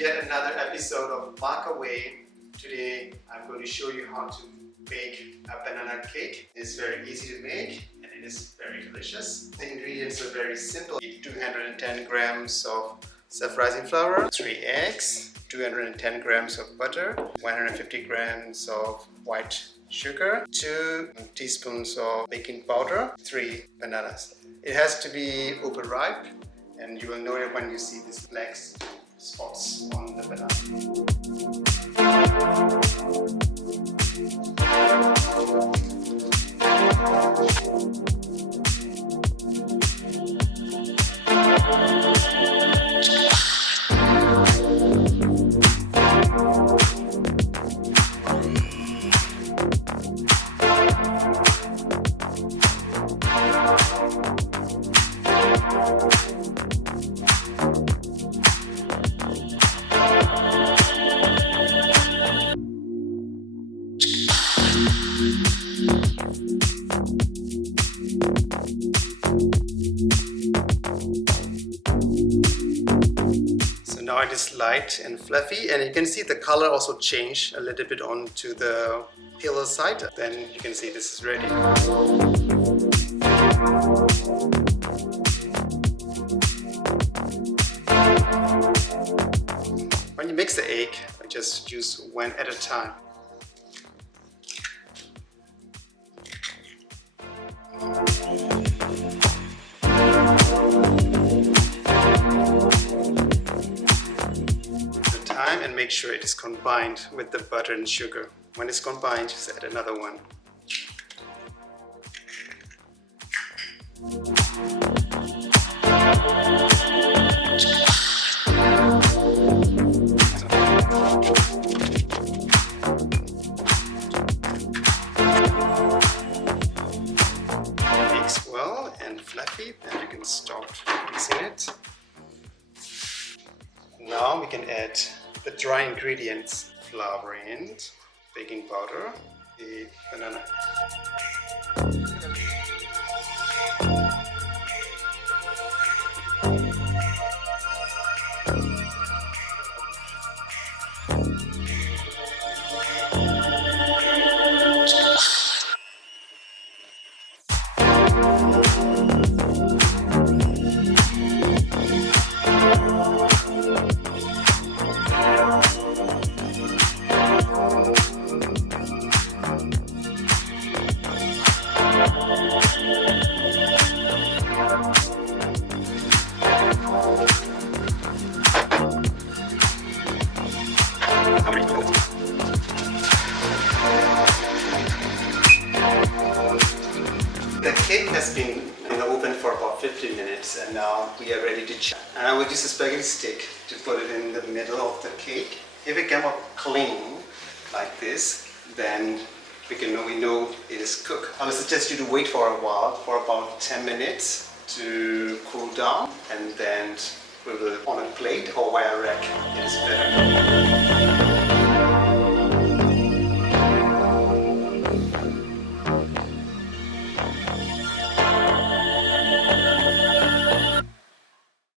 yet another episode of Mark Away. Today I'm going to show you how to bake a banana cake. It's very easy to make and it is very delicious. The ingredients are very simple. 210 grams of self-rising flour, 3 eggs, 210 grams of butter, 150 grams of white sugar, 2 teaspoons of baking powder, 3 bananas. It has to be overripe and you will know it when you see these black spots on the banana. Now it is light and fluffy, and you can see the color also change a little bit onto the paler side. Then you can see this is ready. When you mix the egg, I just use one at a time. And make sure it is combined with the butter and sugar. When it's combined, just add another one. Mix well and fluffy, then you can stop mixing it. Now we can add the dry ingredients: flour and baking powder, the banana. The cake has been in the oven for about 15 minutes and now we are ready to chop. And I will use a spaghetti stick to put it in the middle of the cake. If it comes out clean like this, then we know it is cooked. I would suggest you to wait for a while, for about 10 minutes to cool down, and then we will on a plate or via a rack. It is better.